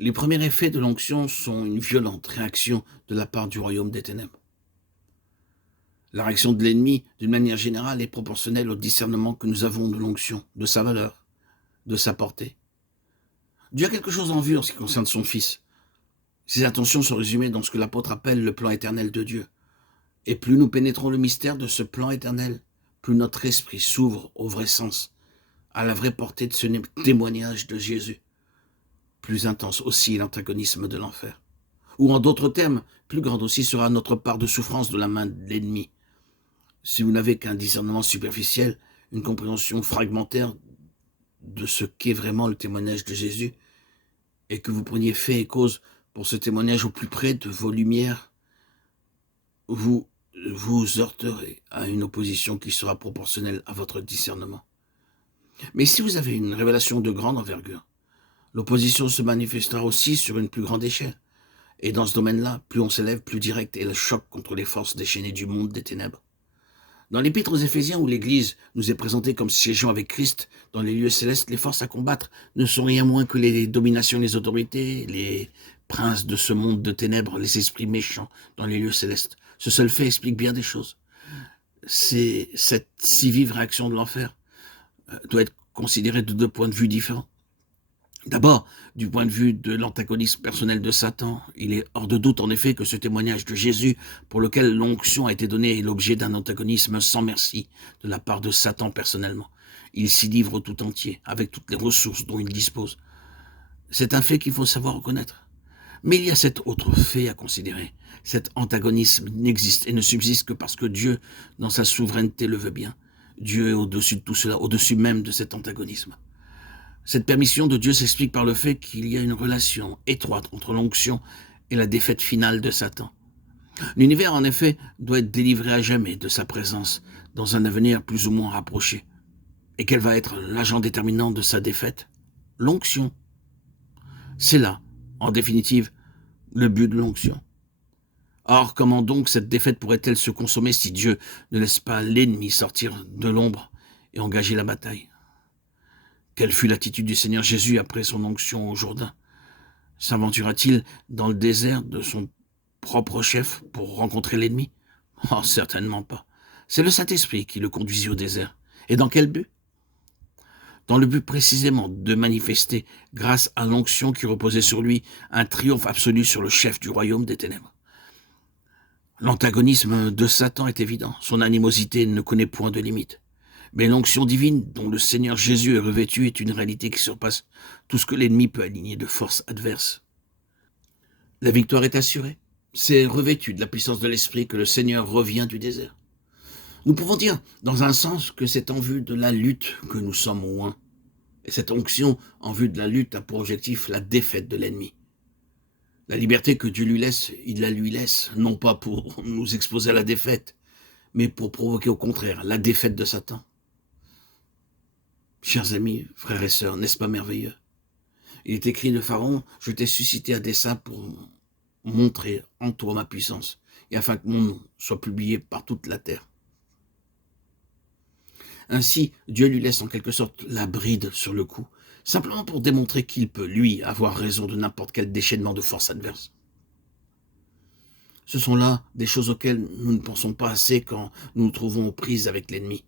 Les premiers effets de l'onction sont une violente réaction de la part du royaume des ténèbres. La réaction de l'ennemi, d'une manière générale, est proportionnelle au discernement que nous avons de l'onction, de sa valeur, de sa portée. Dieu a quelque chose en vue en ce qui concerne son Fils. Ses intentions sont résumées dans ce que l'apôtre appelle le plan éternel de Dieu. Et plus nous pénétrons le mystère de ce plan éternel, plus notre esprit s'ouvre au vrai sens, à la vraie portée de ce témoignage de Jésus. Plus intense aussi l'antagonisme de l'enfer. Ou en d'autres termes, plus grande aussi sera notre part de souffrance de la main de l'ennemi. Si vous n'avez qu'un discernement superficiel, une compréhension fragmentaire de ce qu'est vraiment le témoignage de Jésus, et que vous preniez fait et cause pour ce témoignage au plus près de vos lumières, vous vous heurterez à une opposition qui sera proportionnelle à votre discernement. Mais si vous avez une révélation de grande envergure, l'opposition se manifestera aussi sur une plus grande échelle. Et dans ce domaine-là, plus on s'élève, plus direct est le choc contre les forces déchaînées du monde des ténèbres. Dans l'Épître aux Éphésiens, où l'Église nous est présentée comme siégeant avec Christ dans les lieux célestes, les forces à combattre ne sont rien moins que les dominations, les autorités, les princes de ce monde de ténèbres, les esprits méchants dans les lieux célestes. Ce seul fait explique bien des choses. C'est cette si vive réaction de l'enfer doit être considérée de deux points de vue différents. D'abord, du point de vue de l'antagonisme personnel de Satan, il est hors de doute en effet que ce témoignage de Jésus, pour lequel l'onction a été donnée, est l'objet d'un antagonisme sans merci de la part de Satan personnellement. Il s'y livre tout entier, avec toutes les ressources dont il dispose. C'est un fait qu'il faut savoir reconnaître. Mais il y a cet autre fait à considérer. Cet antagonisme n'existe et ne subsiste que parce que Dieu, dans sa souveraineté, le veut bien. Dieu est au-dessus de tout cela, au-dessus même de cet antagonisme. Cette permission de Dieu s'explique par le fait qu'il y a une relation étroite entre l'onction et la défaite finale de Satan. L'univers, en effet, doit être délivré à jamais de sa présence dans un avenir plus ou moins rapproché. Et quel va être l'agent déterminant de sa défaite? L'onction. C'est là, en définitive, le but de l'onction. Or, comment donc cette défaite pourrait-elle se consommer si Dieu ne laisse pas l'ennemi sortir de l'ombre et engager la bataille? Quelle fut l'attitude du Seigneur Jésus après son onction au Jourdain? S'aventura-t-il dans le désert de son propre chef pour rencontrer l'ennemi? Oh, certainement pas. C'est le Saint-Esprit qui le conduisit au désert. Et dans quel but? Dans le but précisément de manifester, grâce à l'onction qui reposait sur lui, un triomphe absolu sur le chef du royaume des ténèbres. L'antagonisme de Satan est évident. Son animosité ne connaît point de limite. Mais l'onction divine dont le Seigneur Jésus est revêtu est une réalité qui surpasse tout ce que l'ennemi peut aligner de forces adverses. La victoire est assurée. C'est revêtu de la puissance de l'Esprit que le Seigneur revient du désert. Nous pouvons dire, dans un sens, que c'est en vue de la lutte que nous sommes loin. Et cette onction, en vue de la lutte, a pour objectif la défaite de l'ennemi. La liberté que Dieu lui laisse, il la lui laisse, non pas pour nous exposer à la défaite, mais pour provoquer au contraire la défaite de Satan. Chers amis, frères et sœurs, n'est-ce pas merveilleux? Il est écrit de Pharaon, je t'ai suscité à dessein pour montrer en toi ma puissance, et afin que mon nom soit publié par toute la terre. Ainsi, Dieu lui laisse en quelque sorte la bride sur le cou, simplement pour démontrer qu'il peut, lui, avoir raison de n'importe quel déchaînement de force adverse. Ce sont là des choses auxquelles nous ne pensons pas assez quand nous nous trouvons aux prises avec l'ennemi.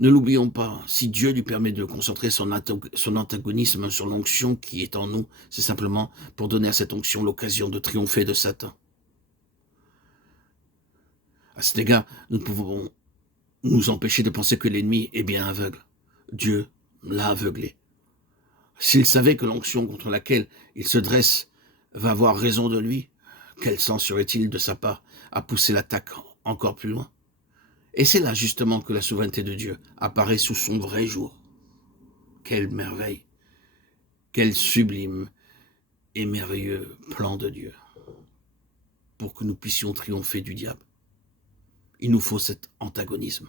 Ne l'oublions pas, si Dieu lui permet de concentrer son antagonisme sur l'onction qui est en nous, c'est simplement pour donner à cette onction l'occasion de triompher de Satan. À cet égard, nous ne pouvons nous empêcher de penser que l'ennemi est bien aveugle. Dieu l'a aveuglé. S'il savait que l'onction contre laquelle il se dresse va avoir raison de lui, quel sens serait-il de sa part à pousser l'attaque encore plus loin? Et c'est là justement que la souveraineté de Dieu apparaît sous son vrai jour. Quelle merveille! Quel sublime et merveilleux plan de Dieu pour que nous puissions triompher du diable. Il nous faut cet antagonisme.